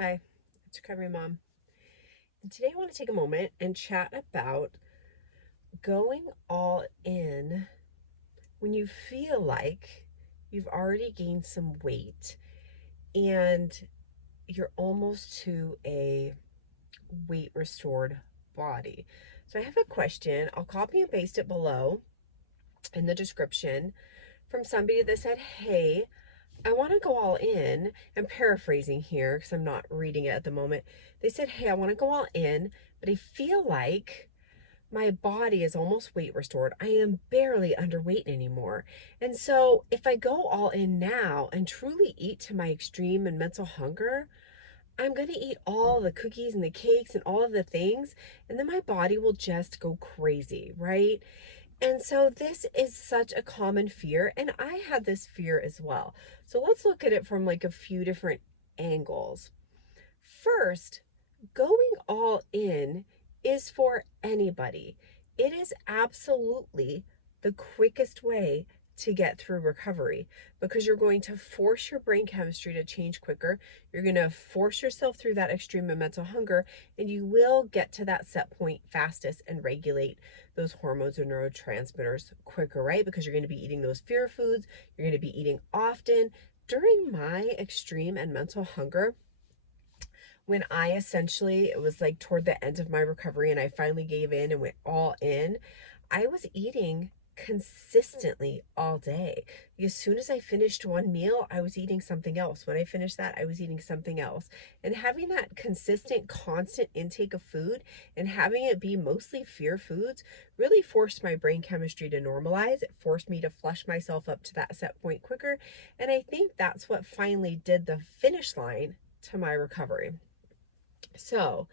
Hi, it's Recovery Mom. And today I want to take a moment and chat about going all in when you feel like you've already gained some weight and you're almost to a weight restored body. So I have a question. I'll copy and paste it below in the description from somebody that said, hey, I want to go all in. I'm paraphrasing here because I'm not reading it at the moment. They said, hey, I want to go all in, but I feel like my body is almost weight restored. I am barely underweight anymore. And so if I go all in now and truly eat to my extreme and mental hunger, I'm going to eat all the cookies and the cakes and all of the things, and then my body will just go crazy, right? And so this is such a common fear, and I had this fear as well. So let's look at it from like a few different angles. First, going all in is for anybody. It is absolutely the quickest way to get through recovery because you're going to force your brain chemistry to change quicker. You're going to force yourself through that extreme and mental hunger, and you will get to that set point fastest and regulate those hormones or neurotransmitters quicker, right? Because you're going to be eating those fear foods. You're going to be eating often. During my extreme and mental hunger, when I essentially, it was like toward the end of my recovery and I finally gave in and went all in, I was eating consistently all day. As soon as I finished one meal, I was eating something else. When I finished that, I was eating something else. And having that consistent, constant intake of food and having it be mostly fear foods really forced my brain chemistry to normalize. It forced me to flush myself up to that set point quicker. And I think that's what finally did the finish line to my recovery. So,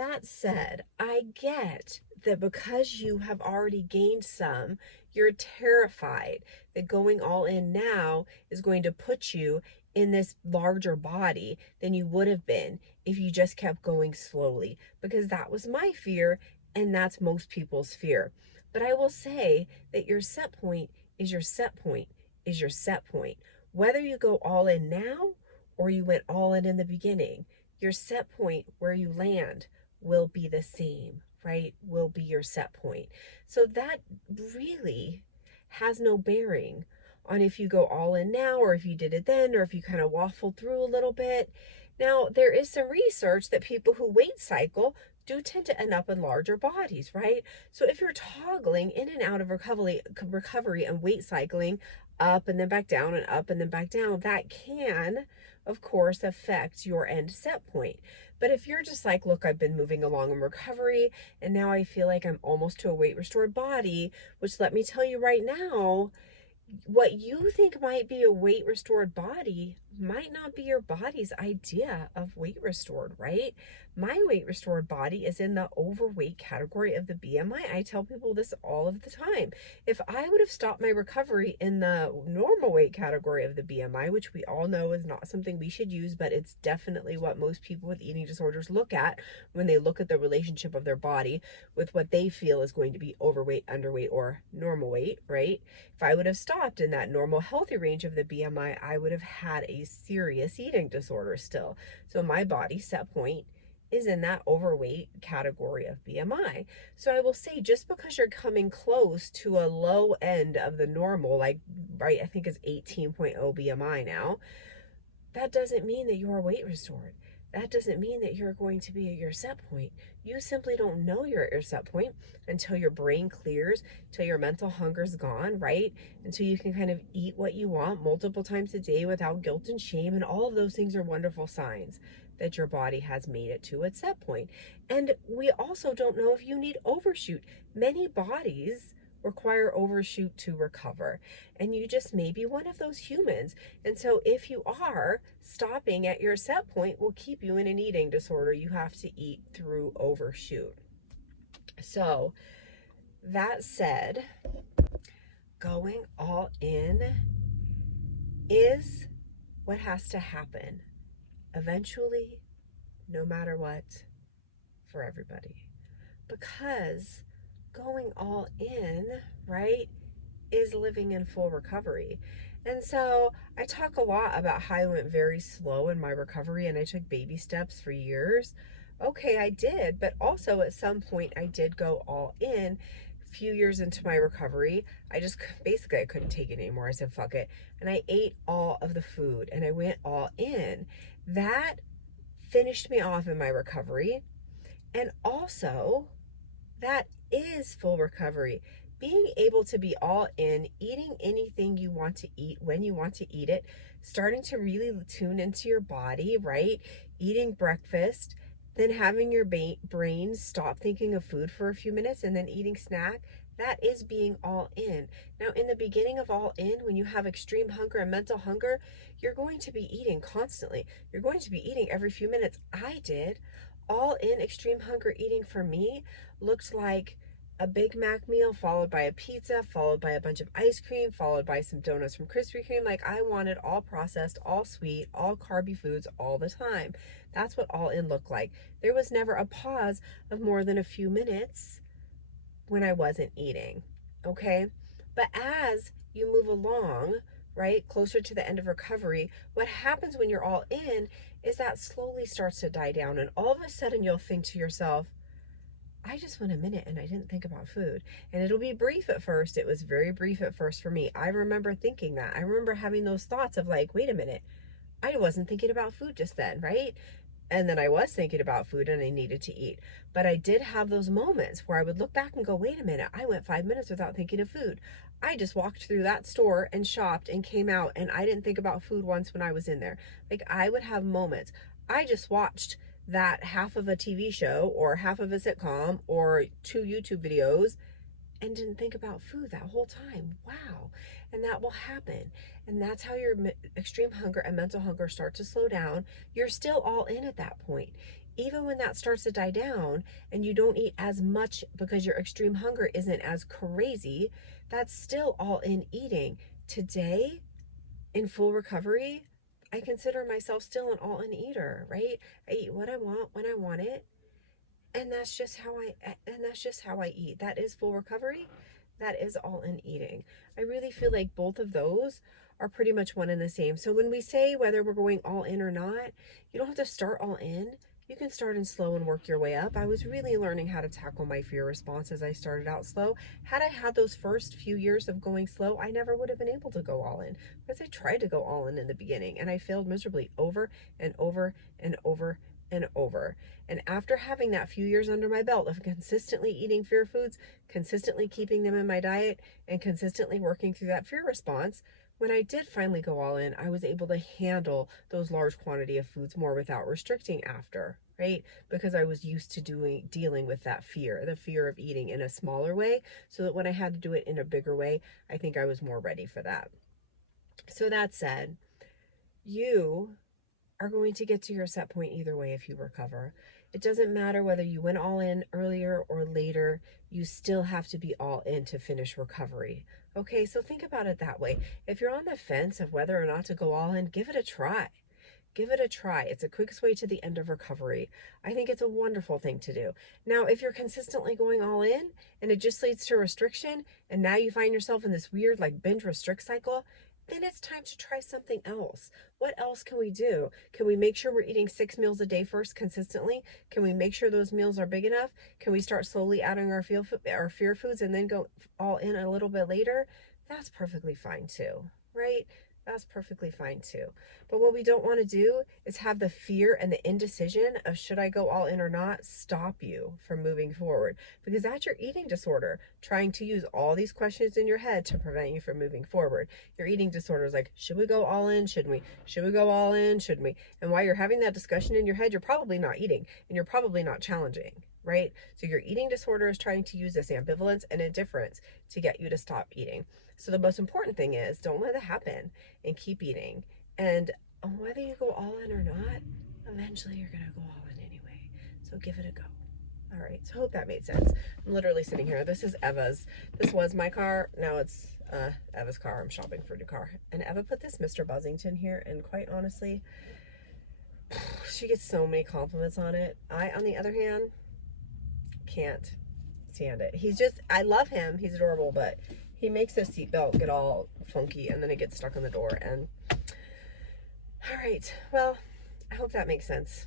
that said, I get that because you have already gained some, you're terrified that going all in now is going to put you in this larger body than you would have been if you just kept going slowly, because that was my fear and that's most people's fear. But I will say that your set point is your set point is your set point. Whether you go all in now or you went all in the beginning, your set point where you land will be the same, right? Will be your set point. So that really has no bearing on if you go all in now or if you did it then or if you kind of waffled through a little bit. Now, there is some research that people who weight cycle do tend to end up in larger bodies, right? So if you're toggling in and out of recovery and weight cycling up and then back down and up and then back down, that can, of course, affect your end set point. But if you're just like, look, I've been moving along in recovery and now I feel like I'm almost to a weight restored body, which let me tell you right now, what you think might be a weight restored body might not be your body's idea of weight restored, right? My weight restored body is in the overweight category of the BMI. I tell people this all of the time. If I would have stopped my recovery in the normal weight category of the BMI, which we all know is not something we should use, but it's definitely what most people with eating disorders look at when they look at the relationship of their body with what they feel is going to be overweight, underweight, or normal weight, right? If I would have stopped in that normal healthy range of the BMI, I would have had a serious eating disorder still. So my body set point is in that overweight category of BMI. So I will say, just because you're coming close to a low end of the normal, like, right, I think it's 18.0 BMI now, that doesn't mean that you are weight restored. That doesn't mean that you're going to be at your set point. You simply don't know you're at your set point until your brain clears, until your mental hunger's gone, right? Until you can kind of eat what you want multiple times a day without guilt and shame. And all of those things are wonderful signs that your body has made it to its set point. And we also don't know if you need overshoot. Many bodies require overshoot to recover, and you just may be one of those humans. And so if you are, stopping at your set point will keep you in an eating disorder. You have to eat through overshoot. So that said, going all in is what has to happen eventually, no matter what, for everybody. Because going all in, right, is living in full recovery. And so I talk a lot about how I went very slow in my recovery and I took baby steps for years. Okay, I did, but also at some point I did go all in. A few years into my recovery, I just basically I couldn't take it anymore. I said, fuck it. And I ate all of the food and I went all in. That finished me off in my recovery. And also, that is full recovery. Being able to be all in, eating anything you want to eat when you want to eat it, starting to really tune into your body, right? Eating breakfast, then having your brain stop thinking of food for a few minutes and then eating snack. That is being all in. Now, in the beginning of all in, when you have extreme hunger and mental hunger, you're going to be eating constantly. You're going to be eating every few minutes. I did. All in extreme hunger eating for me looked like a Big Mac meal followed by a pizza, followed by a bunch of ice cream, followed by some donuts from Krispy Kreme. Like I wanted all processed, all sweet, all carby foods all the time. That's what all in looked like. There was never a pause of more than a few minutes when I wasn't eating. Okay? But as you move along, right, closer to the end of recovery, what happens when you're all in is that slowly starts to die down. And all of a sudden you'll think to yourself, I just went a minute and I didn't think about food. And it'll be brief at first. It was very brief at first for me. I remember thinking that. I remember having those thoughts of like, wait a minute, I wasn't thinking about food just then, right? And then I was thinking about food and I needed to eat. But I did have those moments where I would look back and go, wait a minute, I went 5 minutes without thinking of food. I just walked through that store and shopped and came out and I didn't think about food once when I was in there. Like I would have moments. I just watched that half of a TV show or half of a sitcom or 2 YouTube videos and didn't think about food that whole time. Wow. And that will happen. And that's how your extreme hunger and mental hunger start to slow down. You're still all in at that point. Even when that starts to die down and you don't eat as much because your extreme hunger isn't as crazy, that's still all in eating. Today, in full recovery, I consider myself still an all in eater, right? I eat what I want when I want it. And that's just how I eat. That is full recovery. That is all in eating. I really feel like both of those are pretty much one and the same. So when we say whether we're going all in or not, you don't have to start all in. You can start in slow and work your way up. I was really learning how to tackle my fear response as I started out slow. Had I had those first few years of going slow, I never would have been able to go all in because I tried to go all in the beginning and I failed miserably over and over and over and over. And after having that few years under my belt of consistently eating fear foods, consistently keeping them in my diet, and consistently working through that fear response, when I did finally go all in, I was able to handle those large quantity of foods more without restricting after, right? Because I was used to dealing with that fear, the fear of eating in a smaller way, so that when I had to do it in a bigger way, I think I was more ready for that. So that said, you are going to get to your set point either way if you recover. It doesn't matter whether you went all in earlier or later, you still have to be all in to finish recovery. Okay, so think about it that way. If you're on the fence of whether or not to go all in, give it a try. Give it a try. It's the quickest way to the end of recovery. I think it's a wonderful thing to do. Now, if you're consistently going all in and it just leads to restriction, and now you find yourself in this weird like binge restrict cycle, then it's time to try something else. What else can we do? Can we make sure we're eating 6 meals a day first consistently? Can we make sure those meals are big enough? Can we start slowly adding our fear foods and then go all in a little bit later? That's perfectly fine too, right? That's perfectly fine too. But what we don't want to do is have the fear and the indecision of should I go all in or not stop you from moving forward, because that's your eating disorder trying to use all these questions in your head to prevent you from moving forward. Your eating disorder is like, should we go all in? Shouldn't we? Should we go all in? Shouldn't we? And while you're having that discussion in your head, you're probably not eating and you're probably not challenging, right? So your eating disorder is trying to use this ambivalence and indifference to get you to stop eating. So the most important thing is don't let it happen and keep eating. And whether you go all in or not, eventually you're going to go all in anyway. So give it a go. All right. So I hope that made sense. I'm literally sitting here. This is Eva's. This was my car. Now it's Eva's car. I'm shopping for a new car. And Eva put this Mr. Buzzington here. And quite honestly, she gets so many compliments on it. I, on the other hand, can't stand it. He's just, I love him. He's adorable, but he makes his seatbelt get all funky and then it gets stuck on the door. And all right, well, I hope that makes sense.